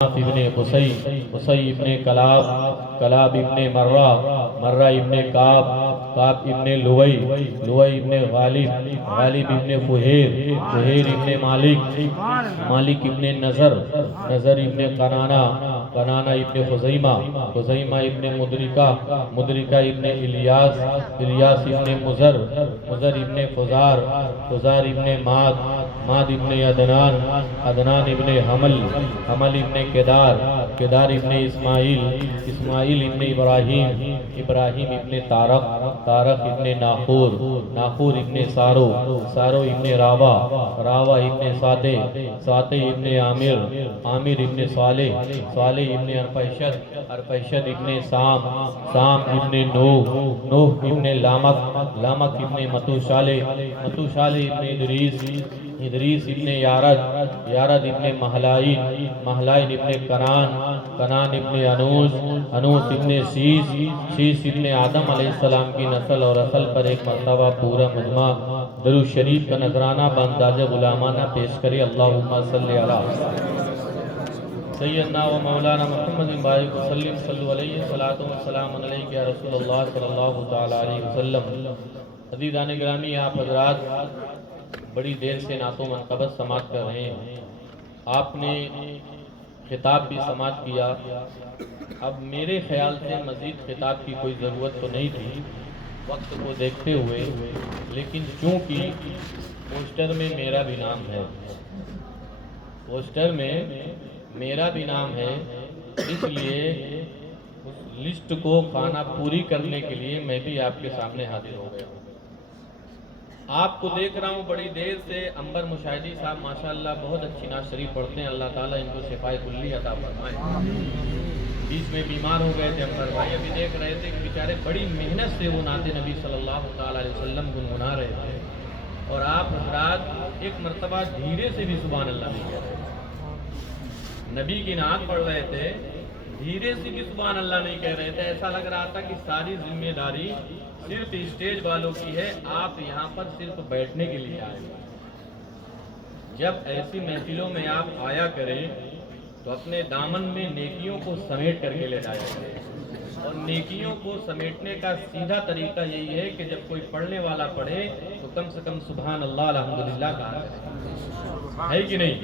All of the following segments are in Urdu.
ابن قصی، قصی ابن کلاب، کلاب ابن مرہ، مرہ ابن کعب، کعب ابن لوئی، لوئی ابن غالب، غالب ابن فہیر، فہیر ابن مالک، مالک ابن نظر، نظر ابن قنانہ، قنانہ ابن خزیمہ، خزیمہ ابن مدرکہ، مدرکہ ابن الیاس، الیاس ابن مزر، مزر ابن فزار، فزار ابن ماد، ماد ابن عدنان، عدنان ابن حمل، حمل ابن کدار، کدار ابن اسماعیل، اسماعیل ابن ابراہیم، ابراہیم ابن طارق، طارق ابن ناخور، ناخور ابن سارو، سارو ابن راوا، راوا ابن ساتے، ساتے ابن عامر، عامر ابن صالح، صالح ابن ارپیشد، ارپیشد ابن سام، سام ابن نوح، نوح ابن لامک، لامک ابن متوشالے، متوشالے ابن ادریس، ادریس ابن یارد، یارد ابن محلائن، محلائن ابن کنان، کنان ابن انوس، انوس ابن شیس، شیس ابن آدم علیہ السلام کی نسل اور اصل پر ایک مرتبہ پورا مجمع درود شریف کا نذرانہ بانداز غلامانہ پیش کرے۔ اللہم صلی علی سیدنا و مولانا محمد بارک وسلم، صلو علیہ الصلوۃ والسلام علیک یا رسول اللہ صلی اللہ تعالی علیہ وسلم۔ عزیزان گرامی، آپ حضرات بڑی دیر سے نعت و منقبت سماعت کر رہے ہیں، آپ نے خطاب بھی سماعت کیا۔ اب میرے خیال سے مزید خطاب کی کوئی ضرورت تو نہیں تھی وقت کو دیکھتے ہوئے، لیکن چونکہ پوسٹر میں میرا بھی نام ہے، پوسٹر میں میرا بھی نام ہے، اس لیے اس لسٹ کو خانہ پوری کرنے کے لیے میں بھی آپ کے سامنے حاضر ہو گیا ہوں۔ آپ کو دیکھ رہا ہوں بڑی دیر سے، انبر مشاہدی صاحب ماشاءاللہ بہت اچھی نعت شریف پڑھتے ہیں، اللہ تعالیٰ ان کو شفائے کلی عطا فرمائے۔ بیچ میں بیمار ہو گئے تھے انبر بھائی، ابھی دیکھ رہے تھے کہ بیچارے بڑی محنت سے وہ نعت نبی صلی اللہ تعالیٰ علیہ وسلم گنگنا رہے تھے، اور آپ حضرات ایک مرتبہ دھیرے سے بھی سبحان اللہ نہیں کہہ رہے تھے، نبی کی نعت پڑھ رہے تھے، دھیرے سے بھی سبحان اللہ نہیں کہہ رہے تھے، ایسا لگ رہا تھا کہ ساری ذمہ داری صرف اسٹیج والوں کی ہے، آپ یہاں پر صرف بیٹھنے کے لیے آئے ہیں۔ جب ایسی محفلوں میں آپ آیا کریں تو اپنے دامن میں نیکیوں کو سمیٹ کر کے لے جایا کریں، اور نیکیوں کو سمیٹنے کا سیدھا طریقہ یہی ہے کہ جب کوئی پڑھنے والا پڑھے تو کم سے کم سبحان اللہ الحمدللہ کہا کرے، ہے کہ نہیں؟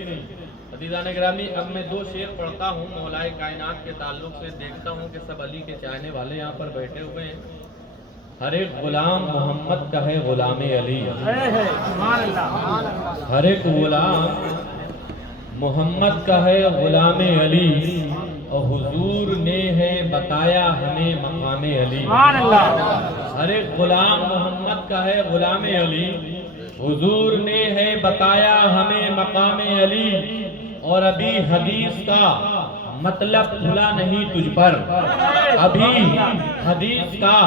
عزیزان گرامی، اب میں دو شعر پڑھتا ہوں مولائے کائنات کے تعلق سے، دیکھتا ہوں کہ سب علی کے چاہنے والے یہاں پر بیٹھے ہوئے ہیں۔ ہر ایک غلام محمد کا ہے غلام علی، ہر ایک غلام محمد کا ہے غلام علی، اور حضور نے ہے بتایا ہمیں مقام علی۔ ہر ایک غلام محمد کا ہے غلام علی، حضور نے ہے بتایا ہمیں مقام علی، اور ابھی حدیث کا مطلب کھلا نہیں تجھ پر، ابھی حدیث کا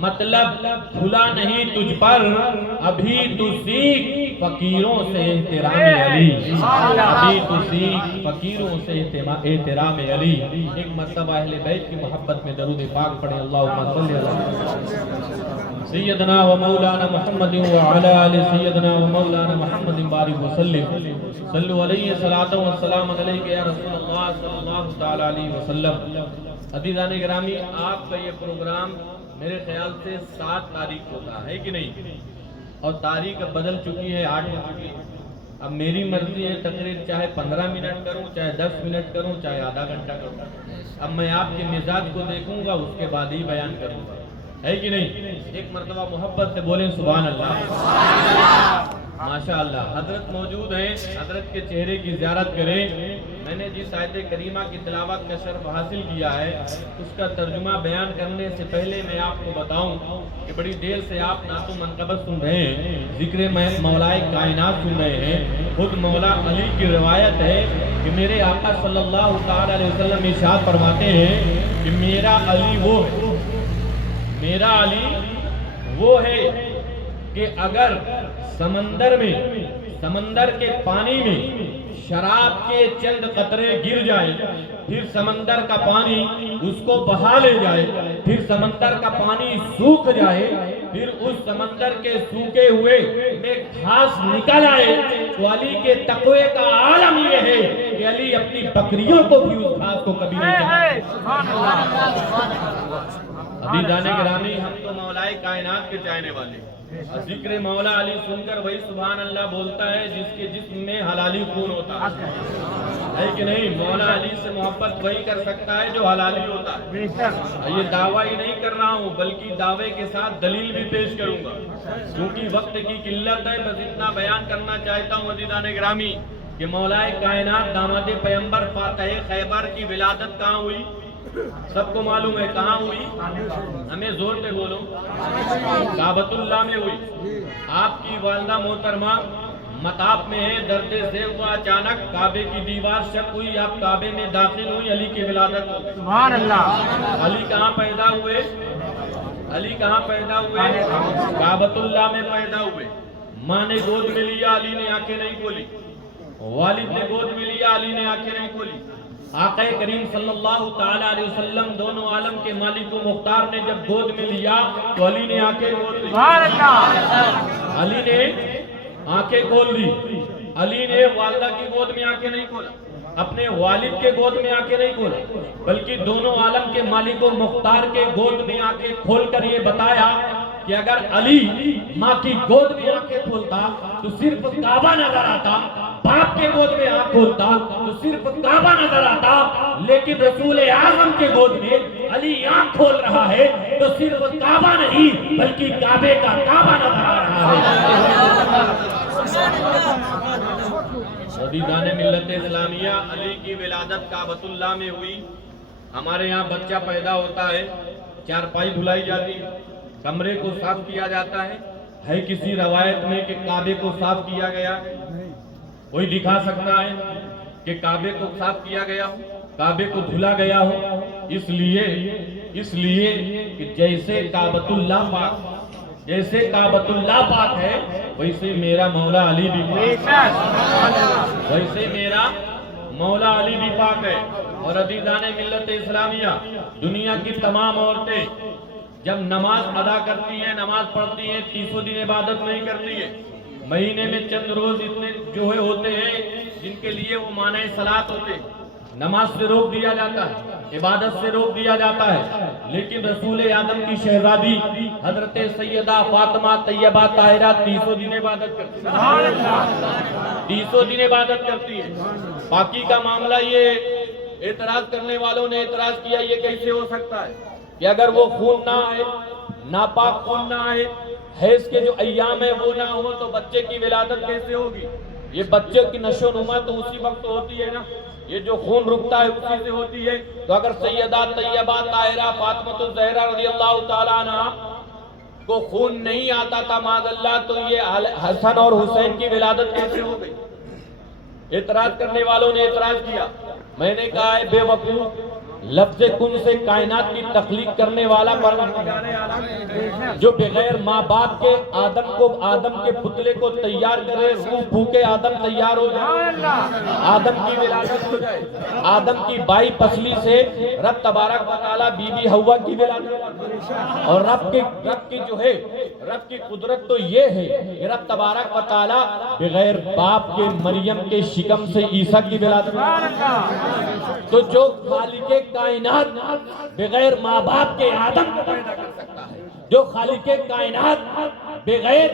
مطلب کھلا نہیں تجھ پر، ابھی تو سیکھ فقیروں سے احترام علی، ابھی تو سیکھ فقیروں سے احترام علی۔ ایک مرتبہ اہل بیت کی محبت میں درود پاک پڑھیں، اللہم صلی علی سیدنا و مولانا محمد وعلی آل سیدنا و مولانا محمد بارک وسلم، صلو علیہ الصلوۃ والسلام علیک یا رسول اللہ صلی اللہ تعالی علیہ وسلم۔ عزیزان گرامی، آپ کا یہ پروگرام میرے خیال سے 7 تاریخ کو تھا، ہے کہ نہیں؟ اور تاریخ اب بدل چکی ہے، 8 ہو چکی ہے۔ اب میری مرضی ہے تقریر چاہے 15 منٹ کروں، چاہے 10 منٹ کروں، چاہے آدھا گھنٹہ کروں، اب میں آپ کے مزاج کو دیکھوں گا، اس کے بعد ہی بیان کروں گا، ہے کہ نہیں؟ ایک مرتبہ محبت سے بولیں سبحان اللہ، ماشاءاللہ۔ حضرت موجود ہیں، حضرت کے چہرے کی زیارت کریں۔ میں نے جس آیت کریمہ کی تلاوت کا شرف حاصل کیا ہے، اس کا ترجمہ بیان کرنے سے پہلے میں آپ کو بتاؤں کہ بڑی دیر سے آپ نعت و منقبت سن رہے ہیں، ذکر مولائے کائنات سن رہے ہیں۔ خود مولا علی کی روایت ہے کہ میرے آقا صلی اللہ تعالی علیہ وسلم ارشاد فرماتے ہیں کہ میرا علی وہ ہے، میرا علی وہ ہے کہ اگر سمندر میں، سمندر کے پانی میں شراب کے چند قطرے گر جائیں، پھر سمندر کا پانی اس کو بہا لے جائے، پھر سمندر کا پانی سوکھ جائے، پھر اس سمندر کے سوکھے ہوئے میں گھاس نکل آئے تو علی کے تقوی کا عالم یہ ہے کہ علی اپنی بکریوں کو بھی اس گھاس کو کبھی نہیں چاہتے۔ عزیزان گرامی، ہم تو مولائے کائنات کے چاہنے والے، ذکر مولا علی سن کر وہی سبحان اللہ بولتا ہے جس کے جسم میں حلالی خون ہوتا ہے کہ نہیں؟ مولا علی سے محبت وہی کر سکتا ہے جو حلالی ہوتا ہے۔ یہ دعویٰ ہی نہیں کر رہا ہوں بلکہ دعوے کے ساتھ دلیل بھی پیش کروں گا، کیونکہ وقت کی قلت ہے۔ بس اتنا بیان کرنا چاہتا ہوں عزیزان گرامی کہ مولا کائنات داماد پیغمبر فاتح خیبر کی ولادت کہاں ہوئی؟ سب کو معلوم ہے کہاں ہوئی؟ ہمیں زور پہ بولو۔ کعبۃ اللہ میں ہوئی۔ آپ کی والدہ محترمہ مطاف میں ہے، درد سے ہوا اچانک کعبے کی دیوار شک ہوئی، آپ کعبے میں داخل ہوئی، علی کی ولادت ہوئی۔ سبحان اللہ۔ علی کہاں پیدا ہوئے؟ علی کہاں پیدا ہوئے؟ کعبۃ اللہ میں پیدا ہوئے۔ ماں نے گود میں لیا، علی نے آنکھیں نہیں کھولی۔ والد نے گود میں لیا، علی نے آنکھیں نہیں کھولی۔ آقا کریم صلی اللہ تعالی علیہ وسلم دونوں عالم کے مالک و مختار نے جب گود میں لیا تو علی نے آنکھیں کھول لی۔ علی نے آنکھیں کھول لی۔ علی نے والدہ کی گود میں آنکھیں نہیں کھولا، اپنے والد کے گود میں آنکھیں نہیں کھولا، بلکہ دونوں عالم کے مالک و مختار کے گود میں آنکھیں کھول کر یہ بتایا کہ اگر علی ماں کی گود میں آنکھیں کھولتا تو صرف کعبہ نظر آتا، باپ کے گود میں آنکھ کھولتا تو صرف کعبہ نظر آتا، لیکن رسول اعظم کے گود میں علی آنکھ کھول رہا ہے تو صرف کعبہ نہیں بلکہ کعبے کا کعبہ نظر آ رہا ہے۔ عزیزان ملت اسلامیہ، علی کی ولادت کعبۃ اللہ میں ہوئی۔ ہمارے یہاں بچہ پیدا ہوتا ہے، چارپائی دھلائی جاتی ہے، کمرے کو صاف کیا جاتا ہے کسی روایت میں کہ کعبے کو صاف کیا گیا؟ کوئی دکھا سکتا ہے کہ کعبے کو صاف کیا گیا ہو، کعبے کو دھلا گیا ہو؟ اس لیے کہ جیسے کعبۃ اللہ پاک ہے ویسے میرا مولا علی بھی پاک ہے۔ اور عزیزان ملت اسلامیہ، دنیا کی تمام عورتیں جب نماز ادا کرتی ہیں، نماز پڑھتی ہیں، 30 دن عبادت نہیں کرتی ہے، مہینے میں چند روز اتنے جو ہوتے ہیں جن کے لیے وہ مانع صلات ہوتے ہیں، نماز سے روک دیا جاتا ہے، عبادت سے روک دیا جاتا ہے، لیکن رسول اعظم کی شہزادی حضرت سیدہ فاطمہ طیبہ طاہرہ 30 دن عبادت کرتی ہیں، 30 دن عبادت کرتی ہیں۔ باقی کا معاملہ یہ اعتراض کرنے والوں نے اعتراض کیا یہ کیسے ہو سکتا ہے کہ اگر وہ خون نہ آئے، ناپاک خون نہ آئے، حیض کے جو ایام ہے وہ نہ ہو تو بچے کی ولادت کیسے ہوگی؟ یہ بچے کی نشو نما تو اسی وقت ہوتی ہے نا، یہ جو خون رکتا ہے اسی سے ہوتی ہے۔ تو اگر سیدہ طیبہ طاہرہ فاطمہ الزہرا رضی اللہ تعالیٰ عنہ کو خون نہیں آتا تھا معاذ اللہ، تو یہ حسن اور حسین کی ولادت کیسے ہو گئی؟ اعتراض کرنے والوں نے اعتراض کیا۔ میں نے کہا ہے بے وقوف، لفظ کن سے کائنات کی تخلیق کرنے والا پروردگار عالم جو بغیر ماں باپ کے آدم کے پتلے کو تیار کرے، روح بھوکے آدم تیار ہو جائے، آدم کی ولادت ہو جائے، آدم کی بائی پسلی سے رب تبارک و تعالیٰ بی بی حوا کی ولادت، اور رب کی قدرت تو یہ ہے کہ رب تبارک و تعالیٰ بغیر باپ کے مریم کے شکم سے عیسیٰ کی ولادت، تو جو خالق کائنات بغیر ماں باپ کے آدم کو پیدا کر سکتا ہے، جو خالق کائنات بغیر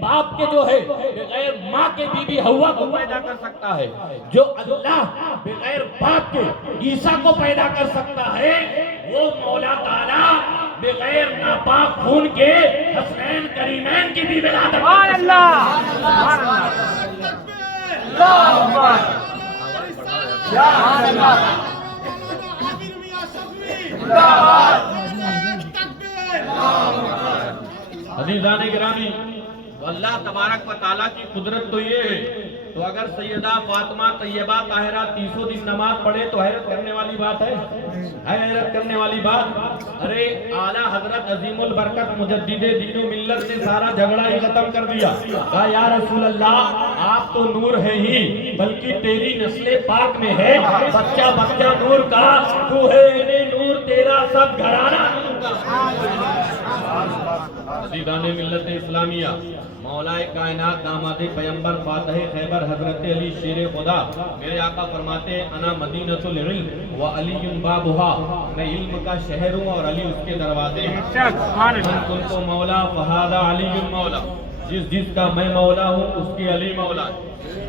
باپ کے بغیر ماں کے بی بی حوا کو پیدا کر سکتا ہے، جو اللہ بغیر باپ کے عیسیٰ کو پیدا کر سکتا ہے، وہ مولا تعالیٰ بغیر ناپاک خون کے حسنین کریمین کی بھی ولادت کر سکتا ہے۔ عزیزان گرامی، اللہ تبارک و تعالیٰ کی قدرت تو یہ ہے، تو اگر سیدہ فاطمہ طیبہ طاہرہ 30 دن نماز پڑھے تو حیرت کرنے والی بات ہے، حیرت کرنے والی بات۔ ارے اعلیٰ حضرت عظیم البرکت مجدد دین و ملت نے سارا جھگڑا ہی ختم کر دیا، کہا یا رسول اللہ آپ تو نور ہے ہی بلکہ تیری نسل پاک میں ہے، بچہ نور کا، تو ہے نور تیرا سب گھرانہ نور کا۔ عزیزان ملت اسلامیہ، مولا کائنات داماد پیمبر فاتح خیبر حضرت علی شیر خدا میرے آقا فرماتے ہیں انا مدینۃ العلم و علی بابھا، میں علم کا شہر ہوں اور علی اس کے دروازے ہیں۔ من کنت مولا فہذا علی مولا، جس کا میں مولا ہوں اس کی علی مولا ہے۔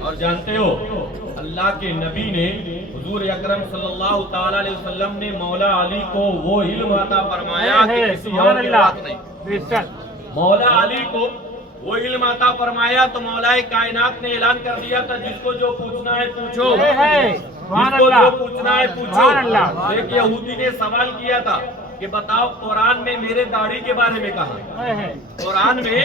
اور جانتے ہو اللہ کے نبی نے حضور اکرم صلی اللہ تعالی علیہ وسلم نے مولا علی کو وہ علم عطا فرمایا کہ کسی اور کی بات نہیں۔ مولا علی کو وہ علم عطا فرمایا تو مولا کائنات نے اعلان کر دیا تھا جس کو جو پوچھنا ہے پوچھو، جس کو جو پوچھنا ہے پوچھو۔ ایک یہودی نے سوال کیا تھا کہ بتاؤ قرآن میں میرے داڑھی کے بارے میں کہاں ہے؟ قرآن میں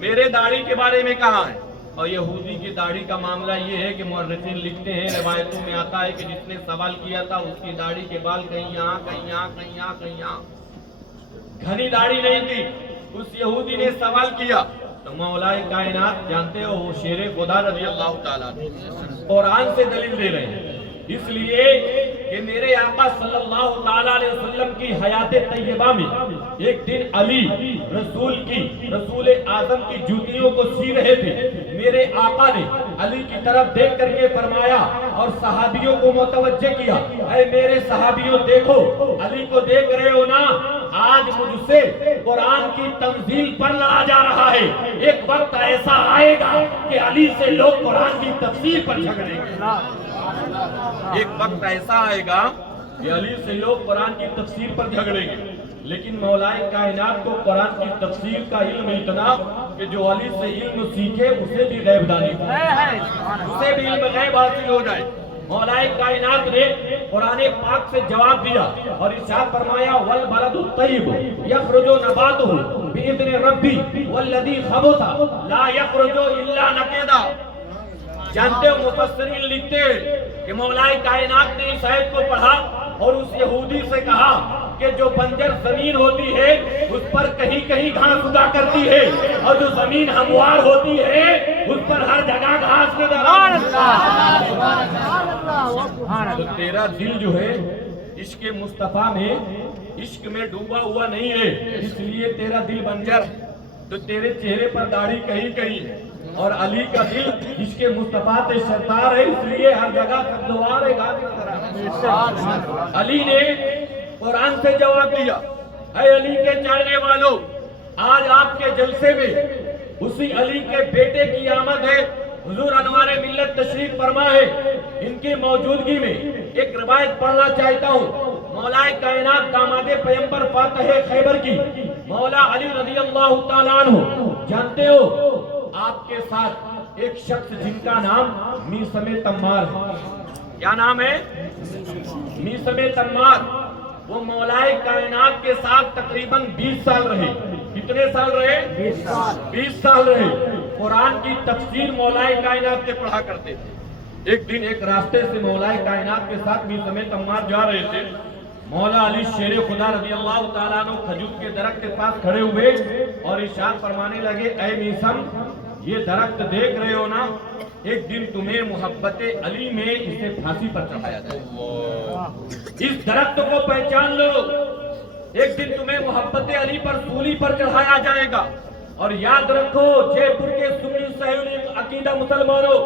میرے داڑھی کے بارے میں کہاں ہے؟ اور یہودی کی داڑھی کا معاملہ یہ ہے کہ مورخین لکھتے ہیں، روایتوں میں آتا ہے کہ جس نے سوال کیا تھا اس کی داڑھی کے بال کہیں یہاں کہیں یہاں کہیں یہاں کہیں یہاں، گھنی داڑھی نہیں تھی۔ اس یہودی نے سوال کیا تو مولا کائنات جانتے ہو وہ شیر خدا رضی اللہ تعالیٰ قرآن سے دلیل دے رہے ہیں، اس لیے کہ میرے آقا صلی اللہ تعالیٰ علیہ وسلم کی حیات طیبہ میں ایک دن علی رسول اعظم کی جوتیوں کو سی رہے تھے۔ میرے آقا نے علی کی طرف دیکھ کر کے فرمایا اور صحابیوں کو متوجہ کیا، اے میرے صحابیوں دیکھو علی کو دیکھ رہے ہو نا، آج مجھ سے قرآن کی تنزیل پر لڑا جا رہا ہے، ایک وقت ایسا آئے گا کہ علی سے لوگ قرآن کی تفسیر پر جھگڑیں گے۔ ایک وقت ایسا آئے گا کہ علی سے لوگ قرآن کی تفسیر پر جھگڑیں گے، لیکن مولا کائنات کو قرآن کی تفسیر کا علم اتنا کہ جو علی سے علم سیکھے اسے بھی غیب دانی ہو، اسے بھی علم غیب حاصل ہو جائے۔ مولا کائنات نے قرآن پاک سے جواب دیا اور ارشاد فرمایا والبلد الطیب یخرج نباتہ باذن ربی والذی خبث لا یخرج الا نکدا۔ جانتے ہو مفسرین لکھتے ہیں کہ مولا کائنات نے اس آیت کو پڑھا اور اس یہودی سے کہا کہ جو بنجر زمین ہوتی ہے اس پر کہیں کہیں گھاس اگا کرتی ہے اور جو زمین ہموار ہوتی ہے اس پر ہر جگہ گھاس نظر آتی ہے۔ تو تیرا دل جو ہے عشق مصطفیٰ میں عشق میں ڈوبا ہوا نہیں ہے، اس لیے تیرا دل بنجر، تو تیرے چہرے پر داڑھی کہیں کہیں ہے، اور علی کا دل عشق مصطفیٰ سے سرتار ہے، اس لیے ہر جگہ خدوار ہے۔ علی نے قرآن سے جواب دیا، اے علی کے چاہنے والوں، آج آپ کے جلسے میں اسی علی کے بیٹے کی آمد ہے، حضور انوار ملت تشریف فرما ہے۔ ان کی موجودگی میں ایک روایت پڑھنا چاہتا ہوں، مولا کائنات داماد پیمبر فاتح خیبر کی مولا علی رضی اللہ تعالیٰ عنہ۔ جانتے ہو آپ کے ساتھ ایک شخص جن کا نام میثم تمار ہے، کیا نام ہے؟ میثم تمار۔ وہ مولا کائنات کے ساتھ تقریباً 20 سال رہے۔ کتنے سال رہے؟ 20 سال رہے۔ قرآن کی تفسیر مولا کائنات سے پڑھا کرتے تھے۔ ایک دن ایک راستے سے مولا کائنات کے ساتھ میثم تمار جا رہے تھے، مولا علی شیر خدا رضی اللہ تعالیٰ عنہ کھجور کے درخت کے پاس کھڑے ہوئے اور ارشاد فرمانے لگے، اے میثم یہ درخت دیکھ رہے ہو نا، ایک دن تمہیں محبت علی میں اسے پھانسی پر چڑھایا جائے، اس درخت کو پہچان لو، ایک دن تمہیں محبت علی پر سولی پر چڑھایا جائے گا۔ اور یاد رکھو جے پور کے سنی سہیلی عقیدہ مسلمانوں،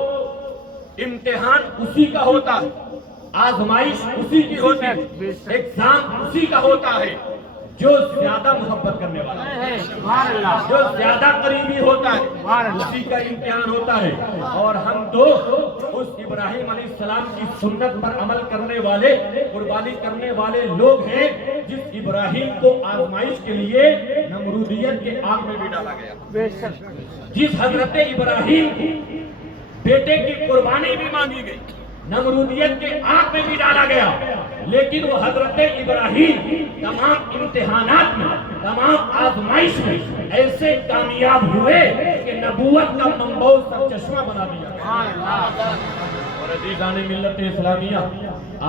امتحان اسی کا ہوتا ہے، آزمائش اسی کی ہوتی ہے، ایگزام اسی کا ہوتا ہے جو زیادہ محبت کرنے والا ہے، جو زیادہ قریبی ہوتا ہے اسی کا امتحان ہوتا ہے۔ اور ہم تو اس ابراہیم علیہ السلام کی سنت پر عمل کرنے والے، قربانی کرنے والے لوگ ہیں جس ابراہیم کو آزمائش کے لیے نمرودیت کے آگ میں بھی ڈالا گیا، جس حضرت ابراہیم کو بیٹے کی قربانی بھی مانگی گئی، نمرودیت کے آگ میں بھی ڈالا گیا، لیکن وہ حضرت ابراہیم تمام امتحانات میں، تمام آزمائش میں ایسے کامیاب ہوئے کہ نبوت کا منبع سر چشمہ بنا دیا۔ اور عزیزان ملت اسلامیہ،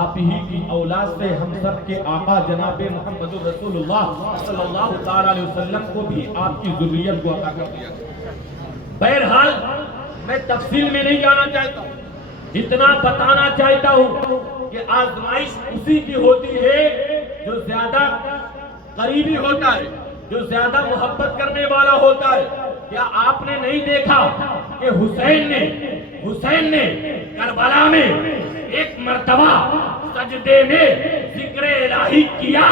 آپ ہی کی اولاد سے ہم سب کے آقا جناب محمد رسول اللہ صلی اللہ تعالی علیہ وسلم کو بھی آپ کی ذریت کو عطا کر دیا۔ بہرحال میں تفصیل میں نہیں جانا چاہتا ہوں، اتنا بتانا چاہتا ہوں کہ آزمائش اسی کی ہوتی ہے جو زیادہ قریبی ہوتا ہے، جو زیادہ محبت کرنے والا ہوتا ہے۔ کیا آپ نے نہیں دیکھا کہ حسین نے کربلا میں ایک مرتبہ سجدے میں ذکر الہی کیا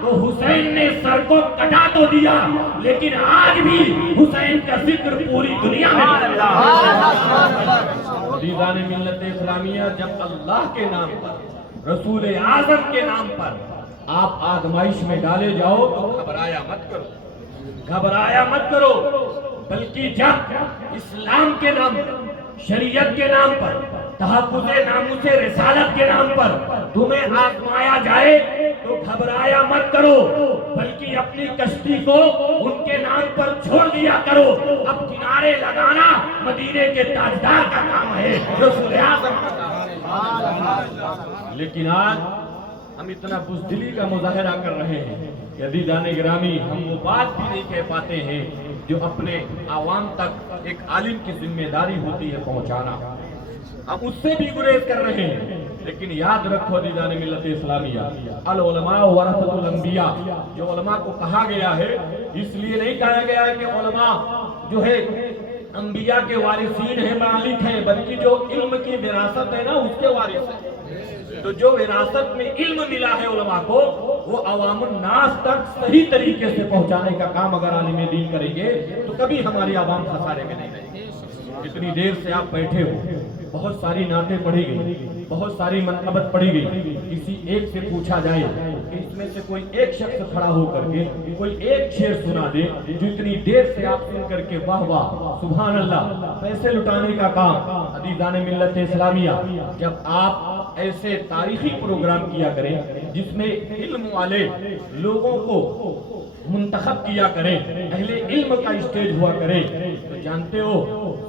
تو حسین نے سر کو کٹا تو دیا، لیکن آج بھی حسین کا ذکر پوری دنیا میں۔ عزیزان ملت اسلامیہ، جب اللہ کے نام پر، رسول اعظم کے نام پر آپ آزمائش میں ڈالے جاؤ تو گھبرایا مت کرو، بلکہ جب اسلام کے نام پر، شریعت کے نام پر، تحفظ ناموس رسالت کے نام پر تمہیں آزمایا جائے تو گھبرایا مت کرو، بلکہ اپنی کشتی کو ان کے نام پر چھوڑ دیا کرو۔ اب کنارے لگانا مدینے کے تاجدار کا کام ہے، رسول اعظم کا کام ہے۔ لیکن آج ہم اتنا بزدلی کا مظاہرہ کر رہے ہیں کہ عزیزان گرامی، ہم وہ بات بھی نہیں کہہ پاتے ہیں جو اپنے عوام تک ایک عالم کی ذمہ داری ہوتی ہے پہنچانا، ہم اس سے بھی گریز کر رہے ہیں۔ لیکن یاد رکھو عزیزان ملت اسلامیہ، العلماء ورثۃ الانبیاء، جو علماء کو کہا گیا ہے، اس لیے نہیں کہا گیا ہے کہ علماء جو ہے انبیاء کے وارثین ہیں، مالک ہیں، بلکہ جو علم کی وراثت ہے نا اس کے وارث ہیں۔ تو جو وراثت میں علم ملا ہے علماء کو، وہ عوام الناس تک صحیح طریقے سے پہنچانے کا کام اگر عالم دین کریں گے تو کبھی ہماری عوام خسارے میں نہیں رہے گی۔ اتنی دیر سے آپ بیٹھے ہو، بہت ساری نعتیں پڑھی گئی، بہت ساری منقبت پڑھی گئی، کسی ایک سے پوچھا جائے کہ اس میں سے کوئی ایک شخص کھڑا ہو کر کے کوئی ایک شعر سنا دے جو اتنی دیر سے آپ سن کر کے واہ واہ سبحان اللہ پیسے لٹانے کا کام۔ عزیزان ملت اسلامیہ، جب آپ ایسے تاریخی پروگرام کیا کریں جس میں علم والے لوگوں کو منتخب کیا کریں، اہل علم کا اسٹیج ہوا کرے، تو جانتے ہو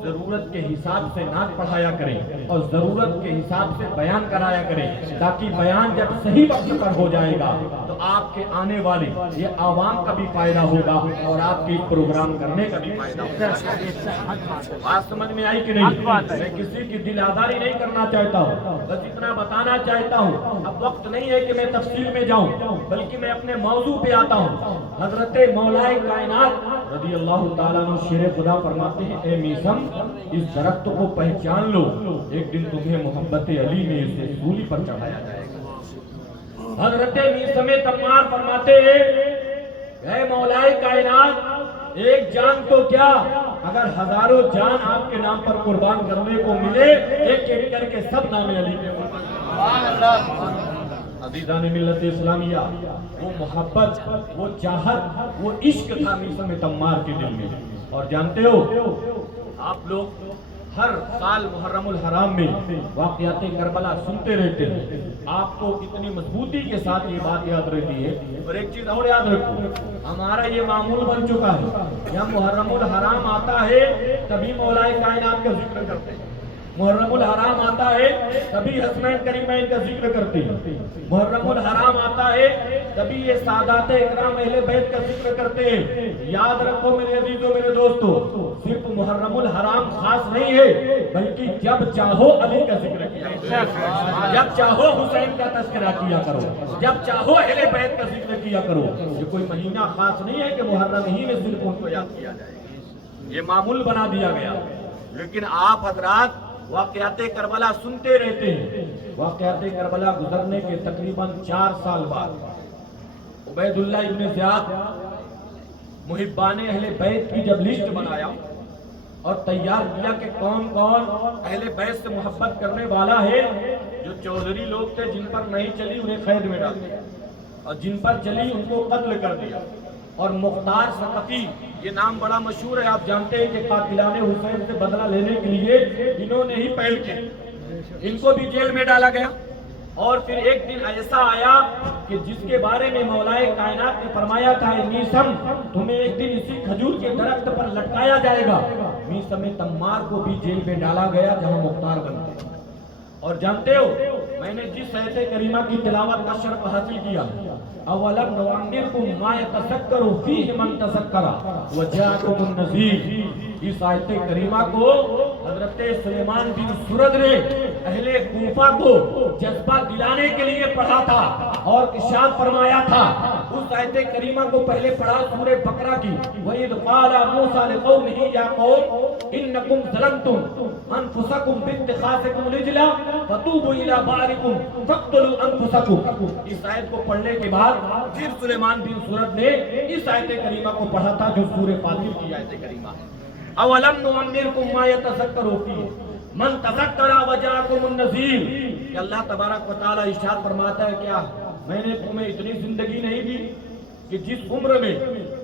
ضرورت کے حساب سے نعت پڑھایا کریں اور ضرورت کے حساب سے بیان کرایا کریں، تاکہ بیان جب صحیح وقت پر ہو جائے گا تو آپ کے آنے والے یہ عوام کا بھی فائدہ ہوگا اور آپ کے پروگرام کرنے کا بھی فائدہ ہوگا۔ بات سمجھ میں آئی کہ نہیں؟ میں کسی کی دل آزاری نہیں کرنا چاہتا ہوں، بس اتنا بتانا چاہتا ہوں۔ اب وقت نہیں ہے کہ میں تفصیل میں جاؤں، بلکہ میں اپنے موضوع پہ آتا ہوں۔ حضرت مولا کائنات رضی اللہ تعالیٰ عنہ شیر خدا فرماتے ہیں، اے میثم اس درخت کو پہچان لو، ایک دن تمہیں محبت علی میں اسے سولی پر چڑھایا جائے گا۔ حضرت میثم تمار فرماتے ہیں، اے مولا کائنات ایک جان تو کیا اگر ہزاروں جان آپ کے نام پر قربان کرنے کو ملے، ایک ایک کر کے سب نام علی پہ قربان۔ عزیزان ملت اسلامیہ، وہ محبت، وہ چاہت، وہ عشق تھا میثم تمار کے دل میں۔ اور جانتے ہو آپ لوگ ہر سال محرم الحرام میں واقعات کربلا سنتے رہتے ہیں، آپ کو اتنی مضبوطی کے ساتھ یہ بات یاد رہتی ہے۔ اور ایک چیز اور یاد رکھو، ہمارا یہ معمول بن چکا ہے، جب محرم الحرام آتا ہے تبھی مولا کائنات کا ذکر کرتے ہیں، محرم الحرام آتا ہے تبھی حسنین کریمین کا ذکر کرتے ہیں، محرم الحرام آتا ہے تبھی یہ سادات اکرام اہل بیت کا ذکر کرتے ہیں۔ یاد رکھو میرے عزیزوں، میرے دوستو، صرف محرم الحرام خاص نہیں ہے، بلکہ جب چاہو علی کا ذکر کیا کرو، جب چاہو حسین کا تذکرہ کیا کرو، جب چاہو اہل بیت کا ذکر کیا کرو۔ یہ کوئی مہینہ خاص نہیں ہے کہ محرم ہی میں صرف ان کو یاد کیا جائے، یہ معمول بنا دیا گیا۔ لیکن آپ حضرات واقعات کربلا سنتے رہتے ہیں۔ واقعات کربلا گزرنے کے تقریباً 4 سال بعد عبید اللہ ابن زیاد محبان اہل بیت کی جب لسٹ بنایا اور تیار کیا کہ کون کون اہل بیت سے محبت کرنے والا ہے، جو چودھری لوگ تھے جن پر نہیں چلی انہیں قید میں ڈال دیا اور جن پر چلی ان کو قتل کر دیا۔ اور مختار ثقفی، یہ نام بڑا مشہور ہے، آپ جانتے ہیں کہ قاتلان حسین سے بدلہ لینے کے لیے انہوں نے ہی پہل کی، ان کو بھی جیل میں ڈالا گیا۔ اور پھر ایک دن ایسا آیا کہ جس کے بارے میں مولا کائنات نے فرمایا تھا، اے میثم تمہیں ایک دن اسی کھجور کے درخت پر لٹکایا جائے گا۔ میثم تمار کو بھی جیل میں ڈالا گیا جہاں مختار بنتے۔ اور جانتے ہو میں نے جس آیت کریمہ کی تلاوت کا شرف حاصل کیا، اولم نعمرکم ما یتذکر فیہ من تذکر وجاءکم النذیر، اس آیت کریمہ کو حضرت سلیمان بن سرد نے اہل کوفہ کو جذبہ دلانے کے لیے پڑھا تھا اور ارشاد فرمایا تھا، اس آیت کریمہ کو پہلے پڑھا سورہ بقرہ کی، وَإِذْ قَالَ مُوسَىٰ لِقَوْمِهِ يَا قَوْمِ إِنَّكُمْ ظَلَمْتُمْ أَنفُسَكُمْ بِاتِّخَاذِكُمُ الْعِجْلَ فَتُوبُوا إِلَىٰ بَارِئِكُمْ فَاقْتُلُوا أَنفُسَكُمْ۔ اس آیت کو پڑھنے کے بعد پھر سلیمان بن سورد نے اس آیت کریمہ کو پڑھا تھا جو سورہ فاطر کی آیت کریمہ ہے۔ اَوَلَمْ نُعَمِّرْكُم مَّا يَتَذَكَّرُ فِيهِ من تذکر وجاءکم النذیر، کہ اللہ تبارک و تعالیٰ ارشاد فرماتا ہے کیا میں نے تمہیں اتنی زندگی نہیں دی کہ جس عمر میں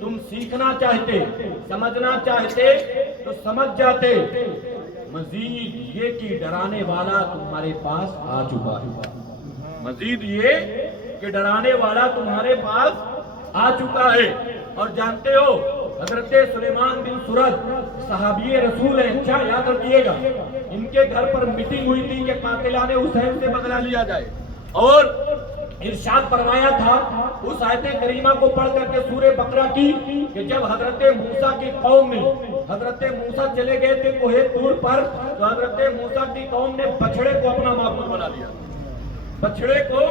تم سیکھنا چاہتے سمجھنا چاہتے تو سمجھ جاتے، مزید یہ کہ ڈرانے والا تمہارے پاس آ چکا ہے، مزید یہ کہ ڈرانے والا تمہارے پاس آ چکا ہے۔ اور جانتے ہو حضرت سلیمان بن سورد صحابی رسول ہیں، اچھا یاد رکھیے گا، ان کے گھر پر میٹنگ ہوئی تھی کہ قاتلان حسین سے بدلہ لیا جائے، اور ارشاد فرمایا تھا اس آیت کریمہ کو پڑھ کر کے سورہ بقرہ کی کہ جب حضرت موسیٰ کی قوم نے، حضرت موسیٰ چلے گئے تھے کوہ طور پر، تو حضرت موسیٰ کی قوم نے بچڑے کو اپنا معبود بنا لیا، بچڑے کو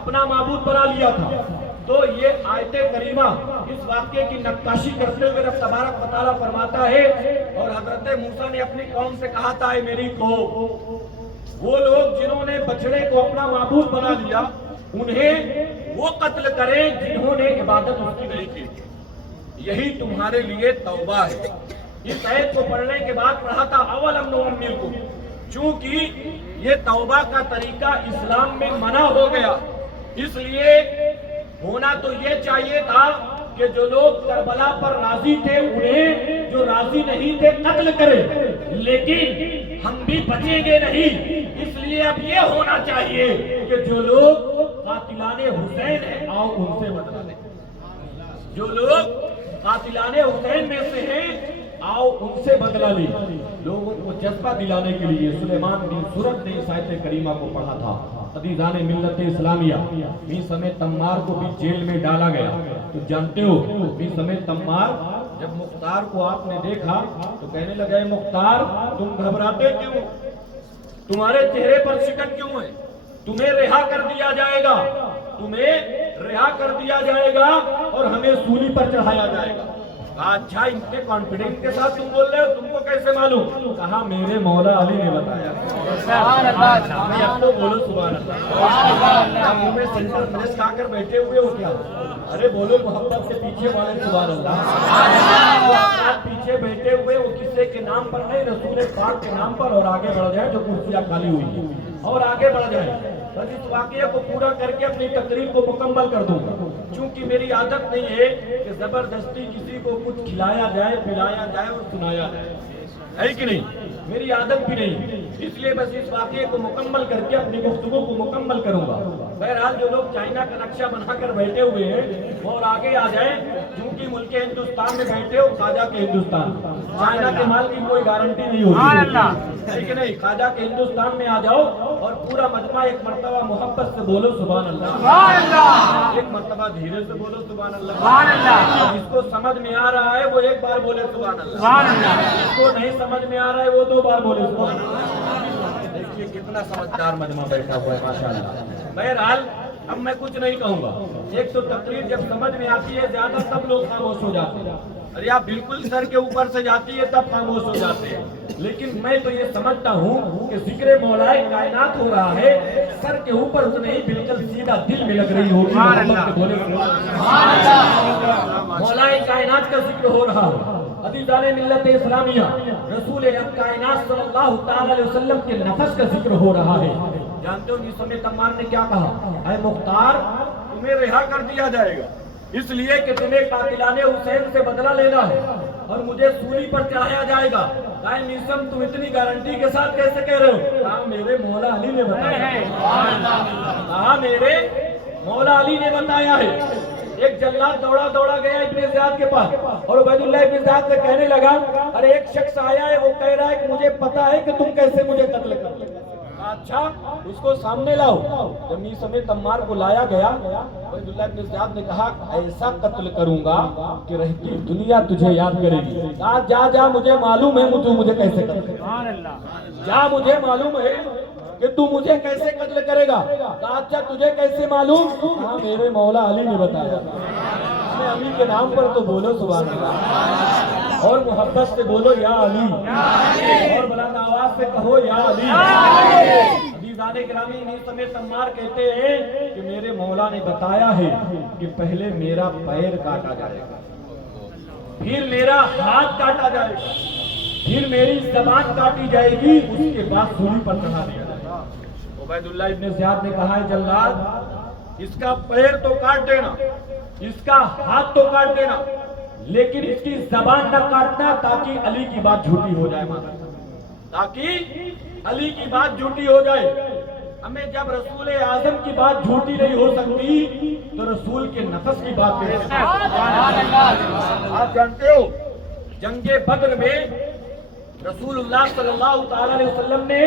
اپنا معبود بنا لیا تھا۔ تو یہ آیت کریمہ اس واقعے کی نقاشی کرتے ہوئے رب تبارک و تعالیٰ فرماتا ہے، اور حضرت موسیٰ نے اپنی قوم سے کہا تھا، اے میری قوم، وہ لوگ جنہوں نے بچڑے کو اپنا معبود بنا لیا انہیں وہ قتل کریں جنہوں نے عبادت اس کی نہیں کی، یہی تمہارے لیے توبہ ہے۔ اس آیت کو پڑھنے کے بعد پڑھا تھا اولم نعمرکم، چونکہ یہ توبہ کا طریقہ اسلام میں منع ہو گیا، اس لیے ہونا تو یہ چاہیے تھا کہ جو لوگ کربلا پر راضی تھے انہیں جو راضی نہیں تھے قتل کرے، لیکن ہم بھی بچیں گے نہیں، اس لیے اب یہ ہونا چاہیے کہ جو لوگ قاتلان حسین ہیں آؤ ان سے بدلہ لیں، جو لوگ قاتلان حسین میں سے ہیں آؤ ان سے بدلہ لیں۔ لوگوں کو جذبہ دلانے کے لیے سلیمان بن سورد نے اس آیت کریمہ کو پڑھا تھا۔ عزیزان ملت اسلامیہ، میثم تمار کو بھی جیل میں ڈالا گیا، تو جانتے ہو میثم تمار جب مختار کو آپ نے دیکھا تو کہنے لگا، اے مختار تم گھبراتے کیوں، تمہارے چہرے پر شکن کیوں ہے، تمہیں رہا کر دیا جائے گا، تمہیں رہا کر دیا جائے گا اور ہمیں سولی پر چڑھایا جائے گا۔ اچھا اتنے کانفیڈنس کے ساتھ تم بول رہے ہو، تم کو کیسے معلوم؟ کہا میرے مولا علی نے بتایا۔ اب تو بولو سبحان اللہ، منہ میں سینٹر پریس کھا کر بیٹھے ہوئے ہو کیا؟ ارے بولو محبت سے پیچھے والے سبحان اللہ، پیچھے بیٹھے ہوئے وہ کسی کے نام پر نہیں، رسول پاک کے نام پر، اور آگے بڑھ جائے جو کرسیاں خالی ہوئی ہیں، اور آگے بڑھ جائے۔ بس اس واقعے کو پورا کر کے اپنی تقریر کو مکمل کر دوں گا، چونکہ میری عادت نہیں ہے کہ زبردستی کسی کو کچھ کھلایا جائے پلایا جائے اور سنایا جائے، ہے کہ نہیں؟ میری عادت بھی نہیں، اس لیے بس اس واقعے کو مکمل کر کے اپنی گفتگو کو مکمل کروں گا۔ بہرحال جو لوگ چائنا کا نقشہ بنا کر بیٹھے ہوئے ہیں اور آگے آ جائیں، کیونکہ ملک ہندوستان میں بیٹھے ہو، خواجہ کے ہندوستان، چائنا کے مال کی کوئی گارنٹی نہیں ہوتی، ہے کہ نہیں؟ خواجہ کے ہندوستان میں آ جاؤ اور پورا مجمع ایک مرتبہ محبت سے بولو سبحان اللہ، ایک مرتبہ دھیرے سے بولو سبحان اللہ، جس کو سمجھ میں آ رہا ہے وہ ایک بار بولے سبحان اللہ، جس کو نہیں سمجھ میں آ رہا ہے وہ 2 بار بولے سبحان اللہ۔ دیکھیے کتنا سمجھدار مجمع بیٹھا ہوا ہے ماشاءاللہ۔ بہرحال اب میں کچھ نہیں کہوں گا، ایک تو تقریر جب سمجھ میں آتی ہے زیادہ تب لوگ خاموش ہو جاتے ہیں، اور یا بالکل سر کے اوپر سے جاتی ہے تب خاموش ہو جاتے ہیں، لیکن میں تو یہ سمجھتا ہوں کہ ذکر مولا کائنات ہو رہا ہے، سر کے اوپر سے نہیں بالکل سیدھا دل میں لگ رہی ہوگی، مولا کائنات کا ذکر ہو رہا ہے۔ عزیزان ملت اسلامیہ، رسول کائنات صلی اللہ تعالی علیہ وسلم کے نفس کا ذکر ہو رہا ہے۔ جانتے ہو میثم تمار نے کیا کہا؟ اے مختار تمہیں رہا کر دیا جائے گا، اس لیے کہ تمہیں قاتلان حسین سے بدلہ لینا ہے اور مجھے سولی پر چڑھایا جائے گا۔ اے میثم تم اتنی گارنٹی کے ساتھ کیسے کہہ رہے ہو؟ کہا میرے مولا علی نے بتایا ہے، کہا میرے مولا علی نے بتایا ہے۔ ایک جلاد دوڑا گیا ابن زیاد کے پاس اور عبید اللہ ابن زیاد سے کہنے لگا، ارے ایک شخص آیا ہے وہ کہہ رہا ہے کہ مجھے پتا ہے کہ تم کیسے مجھے قتل کر لے۔ اچھا اس کو سامنے لاؤ۔ جب میثم تمار کو لایا گیا، عبید اللہ ابن زیاد نے کہا ایسا قتل کروں گا کہ رہتی دنیا تجھے یاد کرے گی۔ کہا جا مجھے معلوم ہے مجھے کیسے قتل کرے، جا مجھے معلوم ہے کہ تو مجھے کیسے قتل کرے گا؟ کہا اچھا تجھے کیسے معلوم؟ کہا میرے مولا علی نے بتایا۔ میں علی کے نام پر تو بولو سبحان اللہ، اور محبت سے بولو یا علی، اور بلند آواز سے کہو یا علی۔ عزیزان گرامی، انہی سمیت عمار کہتے ہیں کہ میرے مولا نے بتایا ہے کہ پہلے میرا پیر کاٹا جائے گا، پھر میرا ہاتھ کاٹا جائے گا، پھر میری زبان کاٹی جائے گی، اس کے بعد سولی پر چڑھا دیا جائے گا۔ عبید اللہ ابن زیاد نے کہا ہے جلاد اس کا پیر تو کاٹ دینا، اس کا ہاتھ تو کاٹ دینا، لیکن اس کی زبان نہ کاٹنا تاکہ علی کی بات جھوٹی ہو جائے، تاکہ علی کی بات جھوٹی ہو جائے۔ ہمیں جب رسول اعظم کی بات جھوٹی نہیں ہو سکتی تو رسول کے نفس کی بات کیسے؟ آپ جانتے ہو جنگ بدر میں رسول اللہ صلی اللہ تعالیٰ علیہ وسلم نے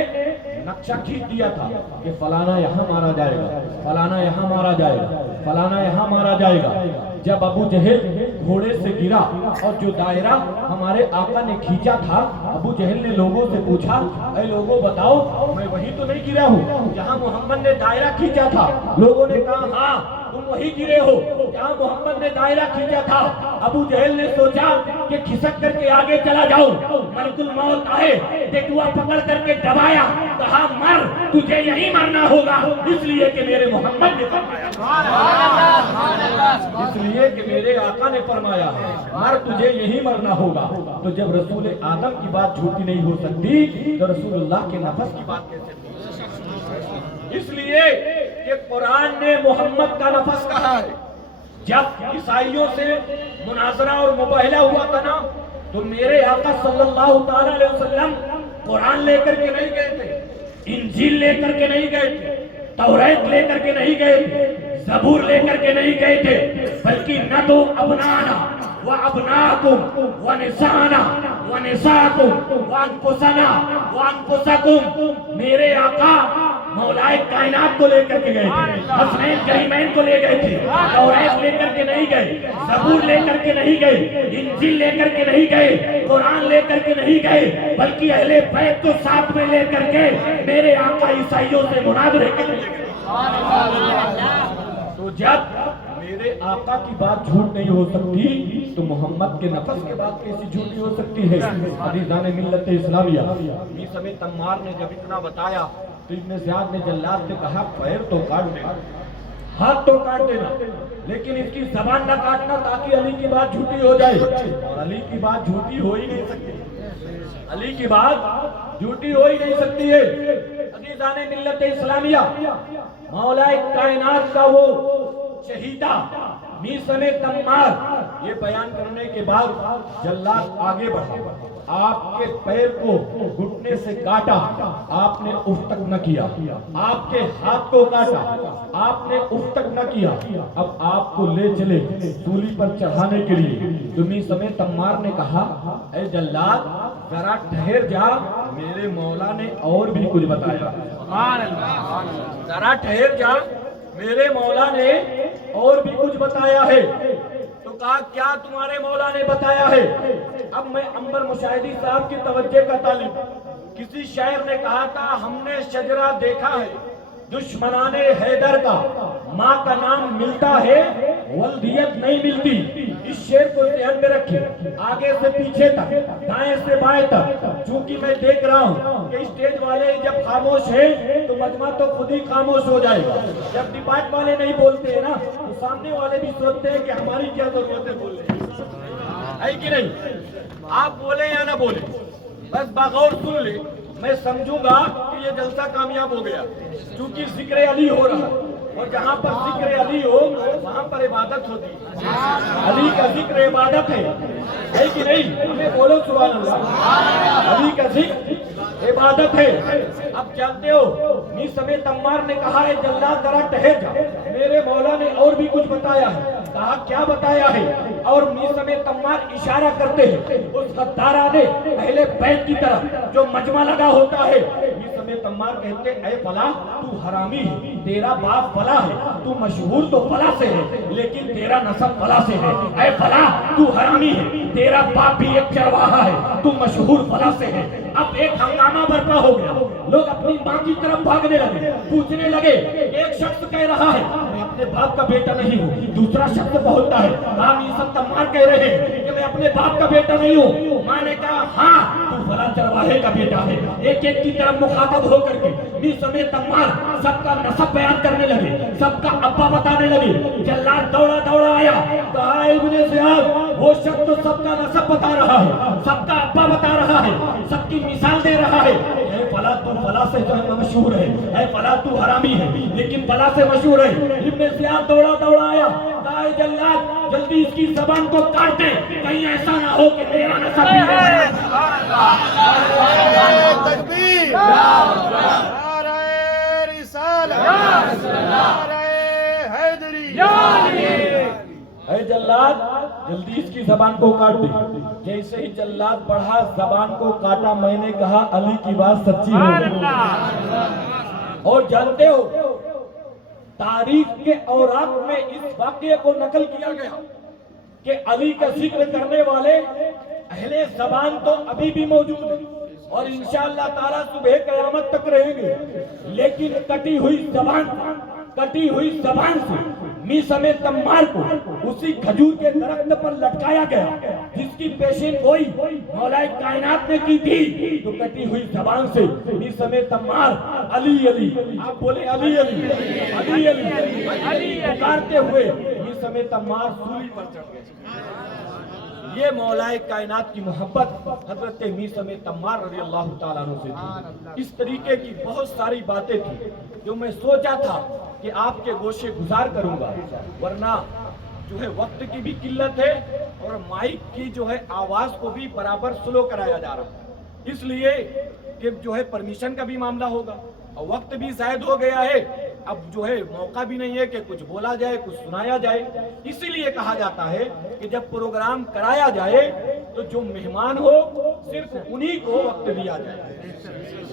نقشہ کھینچ دیا تھا کہ فلانا یہاں مارا جائے گا، فلانا یہاں مارا جائے گا، فلانا یہاں مارا جائے گا۔ جب ابو جہل گھوڑے سے گرا اور جو دائرہ ہمارے آقا نے کھینچا تھا، ابو جہل نے لوگوں سے پوچھا اے لوگوں بتاؤ میں وہی تو نہیں گرا ہوں جہاں محمد نے دائرہ کھینچا تھا؟ لوگوں نے کہا ہاں تم وہی گرے ہو جہاں محمد نے دائرہ کھینچا تھا۔ ابو جہل نے سوچا کہ کھسک کر کے آگے چلا جاؤں، ملک الموت آئے، ٹیٹوا پکڑ کر کے دبایا، کہا مر، تجھے یہی مرنا ہوگا، اس لیے کہ میرے محمد نے فرمایا، اس لیے کہ میرے آقا نے فرمایا مر، تجھے یہی مرنا ہوگا۔ تو جب رسول آدم کی بات جھوٹی نہیں ہو سکتی تو رسول اللہ کے نفس کی بات کیسے ہوگی؟ اس لیے کہ قرآن نے محمد کا نفس کہا ہے۔ جب عیسائیوں سے مناظرہ اور مباہلہ ہوا تھا نا تو میرے آقا صلی اللہ تعالی علیہ وسلم قرآن لے کر کے نہیں گئے تھے، انجیل لے کر کے نہیں گئے تھے، توریت لے کر کے نہیں گئے تھے، زبور لے کر کے نہیں گئے تھے، بلکہ ندعو ابنانا وابناکم ونسانا ونساکم وانفسنا وانفسکم۔ میرے آقا مولائے کائنات کو لے کر کے گئے تھے، حسنین کریمین کو لے گئے تھے، توریت لے کر کے نہیں گئے، زبور لے کر کے نہیں گئے، انجیل لے کر کے نہیں گئے، قرآن لے کر کے نہیں گئے، بلکہ اہل بیت کو ساتھ میں لے کر کے میرے آقا عیسائیوں سے مناظرے کے لیے گئے۔ تو جب میرے آقا کی بات جھوٹ نہیں ہو سکتی تو محمد کے نفس کے بات کیسی جھوٹی ہو سکتی ہے؟ عزیزان ملت اسلامیہ، اس سمیت عمار نے جب اتنا بتایا تو ابن زیاد نے جلاد نے کہا پیر تو کاٹ دینا، ہاتھ تو کاٹ دینا، لیکن اس کی زبان نہ کاٹنا تاکہ علی کی بات جھوٹی ہو جائے، اور علی کی بات جھوٹی ہو ہی نہیں سکتی، علی کی بات جھوٹی ہو ہی نہیں سکتی ہے۔ عزیزان ملت اسلامیہ، مولا کائنات کا وہ شہیدہ میثم عمار یہ بیان کرنے کے بعد جلاد آگے بڑھا، آپ کے پیر کو گھٹنے سے کاٹا، آپ نے اف تک نہ کیا، آپ کے ہاتھ کو کاٹا، آپ نے اف تک نہ کیا، اب آپ کو لے چلے سولی پر چڑھانے کے لیے۔ تمہیں سمیت عمار نے کہا اے جلاد ذرا ٹھہر جا، میرے مولا نے اور بھی کچھ بتایا، ذرا ٹھہر جا، میرے مولا نے اور بھی کچھ بتایا ہے۔ تو کہا کیا تمہارے مولا نے بتایا ہے؟ اب میں عنبر مشاہدی صاحب کی توجہ کا طالب، کسی شاعر نے کہا تھا ہم نے شجرہ دیکھا ہے دشمنان حیدر کا، ماں کا نام ملتا ہے ولدیت نہیں ملتی۔ اس شعر کو ذہن میں رکھیں، آگے سے پیچھے تک، دائیں سے بائیں تک، چونکہ میں دیکھ رہا ہوں کہ اسٹیج والے جب خاموش ہیں تو مجمع تو خود ہی خاموش ہو جائے گا، جب ڈپارٹ والے نہیں بولتے ہیں نا تو سامنے والے بھی سوچتے ہیں کہ ہماری کیا ضرورت ہے بولنے کی، ہے کہ نہیں؟ آپ بولیں یا نہ بولیں، بس بغور سن لیں، میں سمجھوں گا کہ یہ جلسہ کامیاب ہو گیا، کیونکہ ذکر علی ہو رہا ہے، اور جہاں پر ذکر علی ہو وہاں پر عبادت ہوتی ہے، علی کا ذکر عبادت ہے کہ نہیں؟ ہمیں بولو سبحان اللہ، علی کا ذکر عبادت ہے۔ اب جانتے ہو میثم عمار نے کہا ہے جلاد ذرا ٹھہر جا، میرے مولا نے اور بھی کچھ بتایا ہے۔ کہا کیا بتایا ہے؟ اور میثم عمار اشارہ کرتے ہیں اس غدارانہ اہل بیت کی طرف جو مجمع لگا ہوتا ہے۔ میثم عمار کہتے اے فلاں تو حرامی ہے، تیرا باپ فلاں ہے، تو مشہور تو فلاں سے ہے لیکن تیرا نسب فلاں سے ہے، اے فلاں تو حرامی ہے، تیرا باپ بھی ایک چرواہا ہے، تو مشہور فلاں سے ہے۔ اب ایک ہنگامہ برپا ہو گیا، لوگ اپنی ماں کی طرف بھاگنے لگے، پوچھنے لگے، ایک شخص کہہ رہا ہے میں اپنے باپ کا بیٹا نہیں ہوں، دوسرا شخص بولتا ہے رام عیسیٰ تمار کہہ رہے ہیں کہ میں اپنے باپ کا بیٹا نہیں ہوں۔ ماں نے کہا ہاں تو فلاں چرواہے کا بیٹا ہے۔ ایک ایک کی طرف مخاطب ہو کر کے سمیت تمار سب کا نسب بیان کرنے لگے، سب کا ابا بتانے لگے۔ جلاد دوڑا دوڑا آیا، کہا ابن زیاد وہ شخص تو سب کا نسب بتا رہا ہے، سب کا ابا بتا رہا ہے، سب کی مثال دے رہا ہے، اے فلاں تو فلاں سے جو ہے مشہور ہے، اے فلاں تو حرامی ہے لیکن فلاں سے مشہور ہے۔ ابن زیاد دوڑا دوڑا آیا، کہا اے جلاد جلدی اس کی زبان کو کاٹ دے، کہیں ایسا نہ ہو کہ میرا نسب بھی ہے۔ تکبیر، نعرہ رسالت، نعرہ حیدری۔ اے جلاد جلدی اس کی زبان کو کاٹ دے۔ جیسے ہی جلاد بڑھا زبان کو کاٹا، میں نے کہا علی کی بات سچی ہو۔ اور جانتے ہو تاریخ کے اوراق میں اس واقعے کو نقل کیا گیا کہ علی کا ذکر کرنے والے اہل زبان تو ابھی بھی موجود ہیں اور انشاءاللہ تعالیٰ صبح قیامت تک رہیں گے، لیکن کٹی ہوئی زبان سے میثم تمار کو اسی کھجور کے درخت پر لٹکایا گیا جس کی پیشین گوئی مولا کائنات نے کی تھی۔ تو کٹی ہوئی زبان سے میثم تمار علی علی، آپ بولے علی علی علی علی علی پکارتے ہوئے میثم تمار سولی پر چڑھ گئے۔ یہ مولا کائنات کی محبت حضرت میثم تمار رضی اللہ تعالیٰ عنہ سے تھی۔ اس طریقے کی بہت ساری باتیں تھیں جو میں سوچا تھا کہ آپ کے گوشے گزار کروں گا، ورنہ جو ہے وقت کی بھی قلت ہے اور مائک کی جو ہے آواز کو بھی برابر سلو کرایا جا رہا ہے، اس لیے کہ جو ہے پرمیشن کا بھی معاملہ ہوگا اور وقت بھی زائد ہو گیا ہے، اب جو ہے موقع بھی نہیں ہے کہ کچھ بولا جائے، کچھ سنایا جائے۔ اسی لیے کہا جاتا ہے کہ جب پروگرام کرایا جائے تو جو مہمان ہو صرف انہی کو وقت دیا جائے۔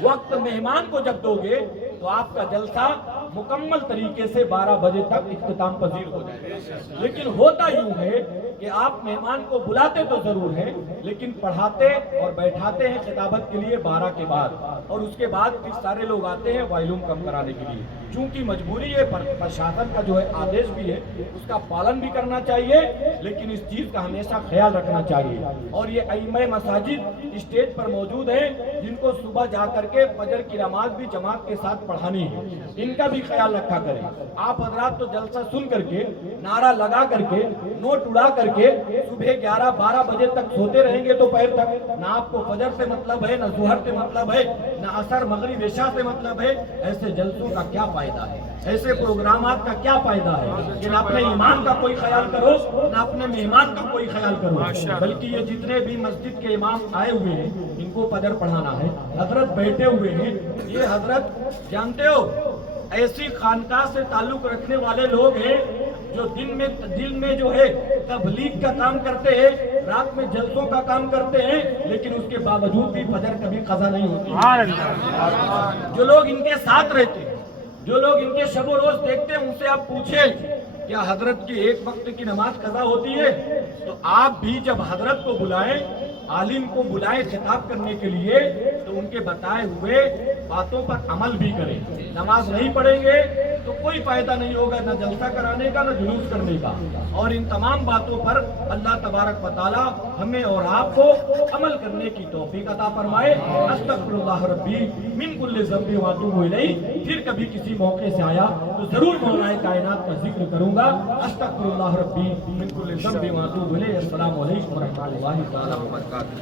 وقت مہمان کو جب دو گے تو آپ کا جلسہ مکمل طریقے سے 12 بجے تک اختتام پذیر ہو جائے، لیکن ہوتا یوں ہے کہ آپ مہمان کو بلاتے تو ضرور ہیں لیکن پڑھاتے اور بیٹھاتے ہیں خطابت کے لیے 12 کے بعد، اور اس کے بعد پھر سارے لوگ آتے ہیں وائلوم کم کرانے کے لیے۔ چونکہ مجبوری ہے، پرشاسن کا جو ہے آدیش بھی ہے، اس کا پالن بھی کرنا چاہیے، لیکن اس چیز کا ہمیشہ خیال رکھنا چاہیے۔ اور یہ ائمہ مساجد اسٹیج پر موجود ہیں جن کو صبح جا کر کے فجر کی نماز بھی جماعت کے ساتھ پڑھانی ہے، ان کا بھی خیال رکھا کریں۔ آپ حضرات تو جلسہ سن کر کے، نعرہ لگا کر کے، نوٹ اڑا کر کے صبح 11-12 بجے تک سوتے رہیں گے تو پیر تک، نہ آپ کو فجر سے مطلب ہے، نہ ظہر سے مطلب ہے، نہ عصر مغرب عشاء سے مطلب ہے۔ ایسے جلسوں کا کیا فائدہ ہے؟ ایسے پروگرامات کا کیا فائدہ ہے کہ نہ اپنے ایمان کا کوئی خیال کرو، نہ اپنے مہمان کا کوئی خیال کرو، بلکہ یہ جتنے بھی مسجد کے امام آئے ہوئے ہیں ان کو فجر پڑھانا ہے۔ حضرت بیٹھے ہوئے ہیں، یہ حضرت جانتے ہو ایسی خانقاہ سے تعلق رکھنے والے لوگ ہیں جو دل میں جو ہے تبلیغ کا کام کرتے ہیں، رات میں جلسوں کا کام کرتے ہیں، لیکن اس کے باوجود بھی فجر کبھی قضا نہیں ہوتی۔ جو لوگ ان کے ساتھ رہتے ہیں، جو لوگ ان کے شب و روز دیکھتے ہیں، ان سے آپ پوچھیں کیا حضرت کی ایک وقت کی نماز قضا ہوتی ہے؟ تو آپ بھی جب حضرت کو بلائیں، عالم کو بلائیں خطاب کرنے کے لیے، تو ان کے بتائے ہوئے باتوں پر عمل بھی کریں۔ نماز نہیں پڑھیں گے تو کوئی فائدہ نہیں ہوگا، نہ جلسہ کرانے کا، نہ جلوس کرنے کا۔ اور ان تمام باتوں پر اللہ تبارک و تعالی ہمیں اور آپ کو عمل کرنے کی توفیق عطا فرمائے۔ استغفر اللہ ربی من کل ذنب واتوب الیہ۔ پھر کبھی کسی موقع سے آیا تو ضرور مولا کائنات کا ذکر کروں گا۔ استغفر اللہ ربی من کل ذنب واتوب الیہ۔ السلام علیکم ورحمۃ اللہ تعالی وبرکاتہ۔